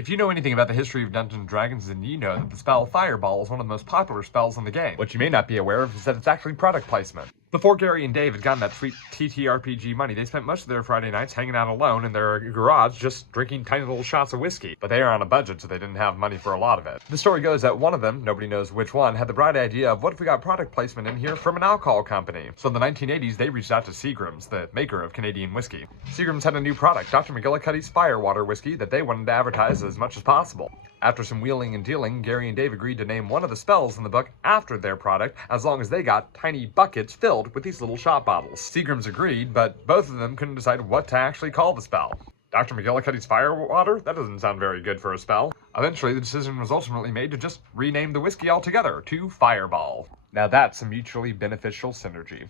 If you know anything about the history of Dungeons & Dragons, then you know that the spell Fireball is one of the most popular spells in the game. What you may not be aware of is that it's actually product placement. Before Gary and Dave had gotten that sweet TTRPG money, they spent most of their Friday nights hanging out alone in their garage just drinking tiny little shots of whiskey. But they are on a budget, so they didn't have money for a lot of it. The story goes that one of them, nobody knows which one, had the bright idea of what if we got product placement in here from an alcohol company. So in the 1980s, they reached out to Seagram's, the maker of Canadian whiskey. Seagram's had a new product, Dr. McGillicuddy's Firewater whiskey, that they wanted to advertise as much as possible. After some wheeling and dealing, Gary and Dave agreed to name one of the spells in the book after their product, as long as they got tiny buckets filled with these little shot bottles. Seagram's agreed, but both of them couldn't decide what to actually call the spell. Dr. McGillicuddy's Firewater? That doesn't sound very good for a spell. Eventually, the decision was ultimately made to just rename the whiskey altogether to Fireball. Now that's a mutually beneficial synergy.